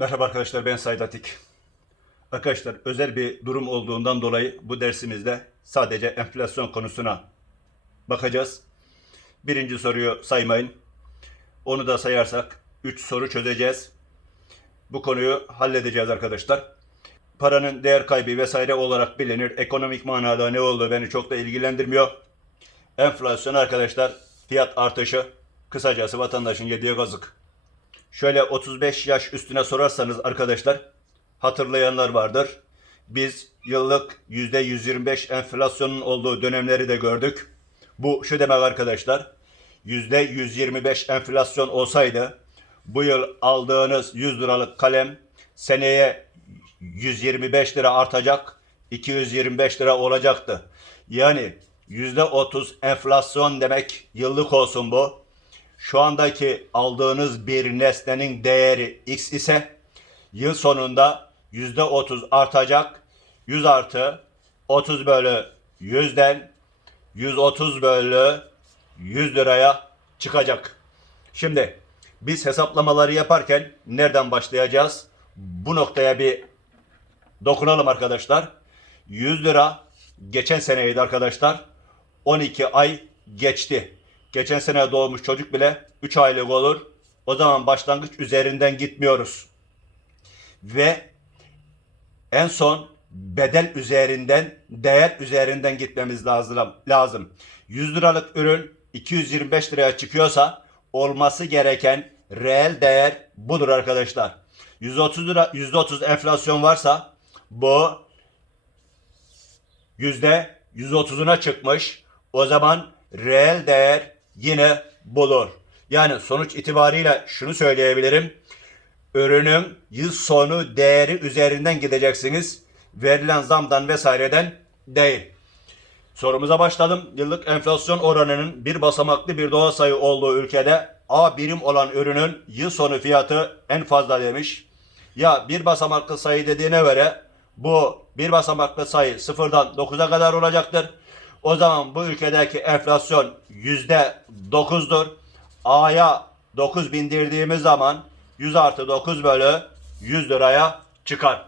Merhaba arkadaşlar ben Said Atik. Arkadaşlar özel bir durum olduğundan dolayı bu dersimizde sadece enflasyon konusuna bakacağız. Birinci soruyu saymayın. Onu da sayarsak 3 soru çözeceğiz. Bu konuyu halledeceğiz arkadaşlar. Paranın değer kaybı vesaire olarak bilinir. Ekonomik manada ne olduğu beni çok da ilgilendirmiyor. Enflasyon arkadaşlar fiyat artışı kısacası vatandaşın yediği kazık. Şöyle 35 yaş üstüne sorarsanız arkadaşlar hatırlayanlar vardır. Biz yıllık %125 enflasyonun olduğu dönemleri de gördük. Bu şu demek arkadaşlar. %125 enflasyon olsaydı bu yıl aldığınız 100 liralık kalem seneye 125 lira artacak, 225 lira olacaktı. Yani %30 enflasyon demek yıllık olsun bu şu andaki aldığınız bir nesnenin değeri x ise yıl sonunda yüzde otuz artacak. 100 artı 30 bölü 100'den 130 bölü 100 liraya çıkacak. Şimdi biz hesaplamaları yaparken nereden başlayacağız? Bu noktaya bir dokunalım arkadaşlar. 100 lira geçen seneydi arkadaşlar. 12 ay geçti. Geçen sene doğmuş çocuk bile 3 aylık olur. O zaman başlangıç üzerinden gitmiyoruz. Ve en son bedel üzerinden, değer üzerinden gitmemiz lazım. lazım. 100 liralık ürün 225 liraya çıkıyorsa olması gereken reel değer budur arkadaşlar. 130 lira %30 enflasyon varsa bu yüzde 130'una çıkmış. O zaman reel değer yine budur. Yani sonuç itibariyle şunu söyleyebilirim. Ürünün yıl sonu değeri üzerinden gideceksiniz. Verilen zamdan vesaireden değil. Sorumuza başladım. Yıllık enflasyon oranının bir basamaklı bir doğal sayı olduğu ülkede A birim olan ürünün yıl sonu fiyatı en fazla demiş. Ya bir basamaklı sayı dediğine göre bu bir basamaklı sayı sıfırdan 9'a kadar olacaktır. O zaman bu ülkedeki enflasyon yüzde dokuzdur. A'ya 9 bindirdiğimiz zaman 100 artı 9 bölü 100 liraya çıkar.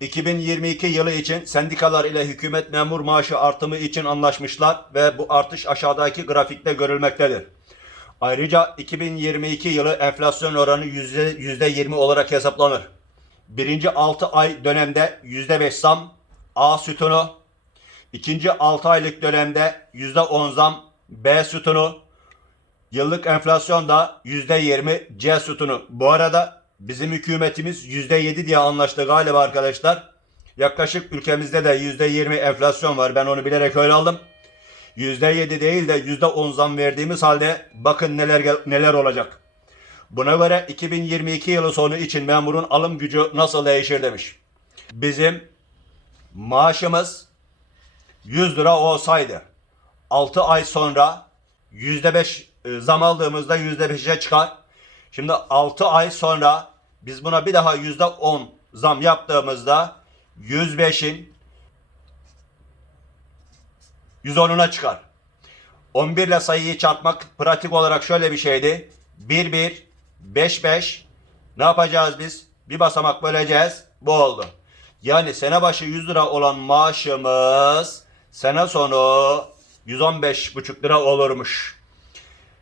2022 yılı için sendikalar ile hükümet memur maaşı artımı için anlaşmışlar ve bu artış aşağıdaki grafikte görülmektedir. Ayrıca 2022 yılı enflasyon oranı %20 olarak hesaplanır. Birinci 6 ay dönemde %5 zam A sütunu, İkinci 6 aylık dönemde %10 zam B sütunu, yıllık enflasyon da %20 C sütunu. Bu arada bizim hükümetimiz %7 diye anlaştı galiba arkadaşlar. Yaklaşık ülkemizde de %20 enflasyon var. Ben onu bilerek öyle aldım. %7 değil de %10 zam verdiğimiz halde bakın neler neler olacak. Buna göre 2022 yılı sonu için memurun alım gücü nasıl değişir demiş. Bizim maaşımız 100 lira olsaydı 6 ay sonra %5 e, zam aldığımızda %5'e çıkar. Şimdi 6 ay sonra biz buna bir daha %10 zam yaptığımızda 105'in 110'una çıkar. 11 ile sayıyı çarpmak pratik olarak şöyle bir şeydi. 1 1 5 5 ne yapacağız biz? Bir basamak böleceğiz. Bu oldu. Yani sene başı 100 lira olan maaşımız sene sonu 115,5 lira olurmuş.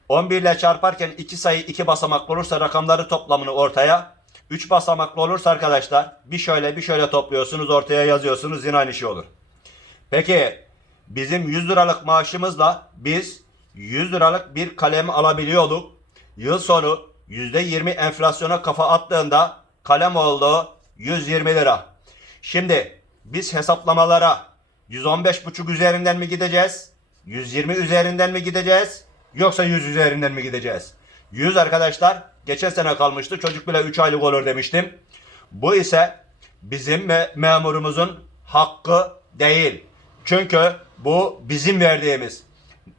11 ile çarparken iki sayı iki basamaklı olursa rakamları toplamını ortaya 3 basamaklı olursa arkadaşlar bir şöyle bir şöyle topluyorsunuz ortaya yazıyorsunuz yine aynı şey olur. Peki bizim 100 liralık maaşımızla biz 100 liralık bir kalem alabiliyorduk. Yıl sonu %20 enflasyona kafa attığında kalem oldu 120 lira. Şimdi biz hesaplamalara 115,5 üzerinden mi gideceğiz? 120 üzerinden mi gideceğiz? Yoksa 100 üzerinden mi gideceğiz? 100 arkadaşlar geçen sene kalmıştı. Çocuk bile 3 aylık olur demiştim. Bu ise bizim me- memurumuzun hakkı değil. Çünkü bu bizim verdiğimiz.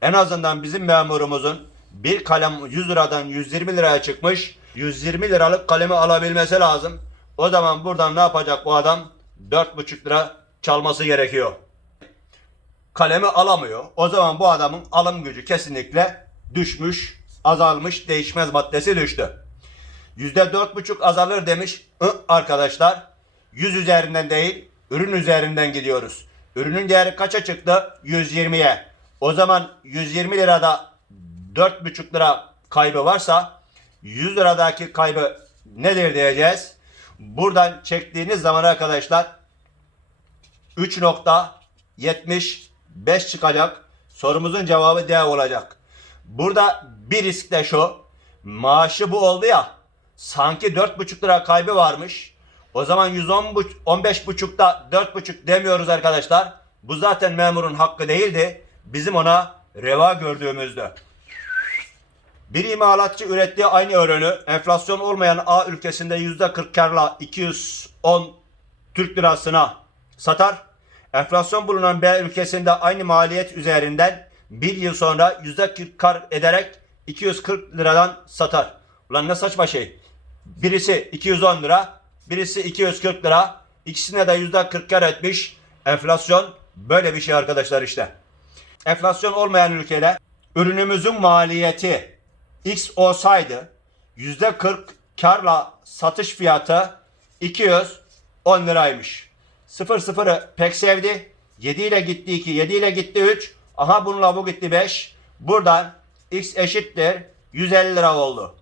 En azından bizim memurumuzun bir kalem 100 liradan 120 liraya çıkmış. 120 liralık kalemi alabilmesi lazım. O zaman buradan ne yapacak bu adam? 4,5 lira çalması gerekiyor. Kalemi alamıyor. O zaman bu adamın alım gücü kesinlikle düşmüş, azalmış, değişmez maddesi düştü. %4,5 azalır demiş. Hı, arkadaşlar 100 üzerinden değil ürün üzerinden gidiyoruz. Ürünün değeri kaça çıktı? 120'ye. O zaman 120 lirada 4,5 lira kaybı varsa 100 liradaki kaybı nedir diyeceğiz. Buradan çektiğiniz zaman arkadaşlar 3.75 çıkacak. Sorumuzun cevabı D olacak. Burada bir risk de şu. Maaşı bu oldu ya. Sanki 4,5 lira kaybı varmış. O zaman 110 buç- 15 buçukta 4,5 demiyoruz arkadaşlar. Bu zaten memurun hakkı değildi. Bizim ona reva gördüğümüzdü. Bir imalatçı ürettiği aynı ürünü enflasyon olmayan A ülkesinde %40 karla 210 Türk lirasına satar. Enflasyon bulunan B ülkesinde aynı maliyet üzerinden bir yıl sonra %40 kar ederek 240 liradan satar. Ulan ne saçma şey. Birisi 210 lira, birisi 240 lira. İkisine de %40 kar etmiş. Enflasyon böyle bir şey arkadaşlar işte. Enflasyon olmayan ülkede ürünümüzün maliyeti X olsaydı %40 karla satış fiyatı 210 liraymış. 0 sıfırı pek sevdi. 7 ile gitti 2, 7 ile gitti 3. Aha bununla bu gitti 5. Buradan X eşittir 150 lira oldu.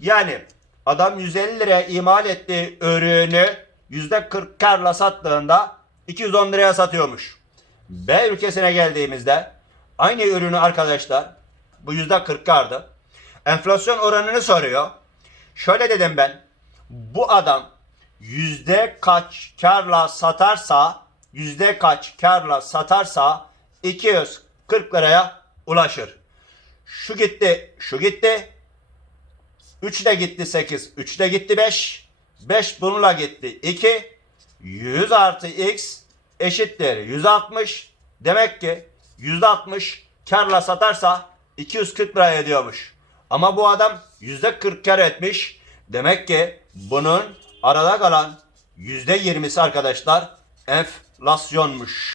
Yani adam 150 liraya imal ettiği ürünü %40 karla sattığında 210 liraya satıyormuş. B ülkesine geldiğimizde aynı ürünü arkadaşlar bu %40 kardı. Enflasyon oranını soruyor. Şöyle dedim ben. Bu adam yüzde kaç karla satarsa yüzde kaç karla satarsa 240 liraya ulaşır. Şu gitti, şu gitti. 3 de gitti 8, 3 de gitti 5. 5 bununla gitti 2. 100 artı x eşittir 160. Demek ki 160 karla satarsa 240 lira ediyormuş. Ama bu adam %40 kar etmiş. Demek ki bunun arada kalan %20'si arkadaşlar enflasyonmuş.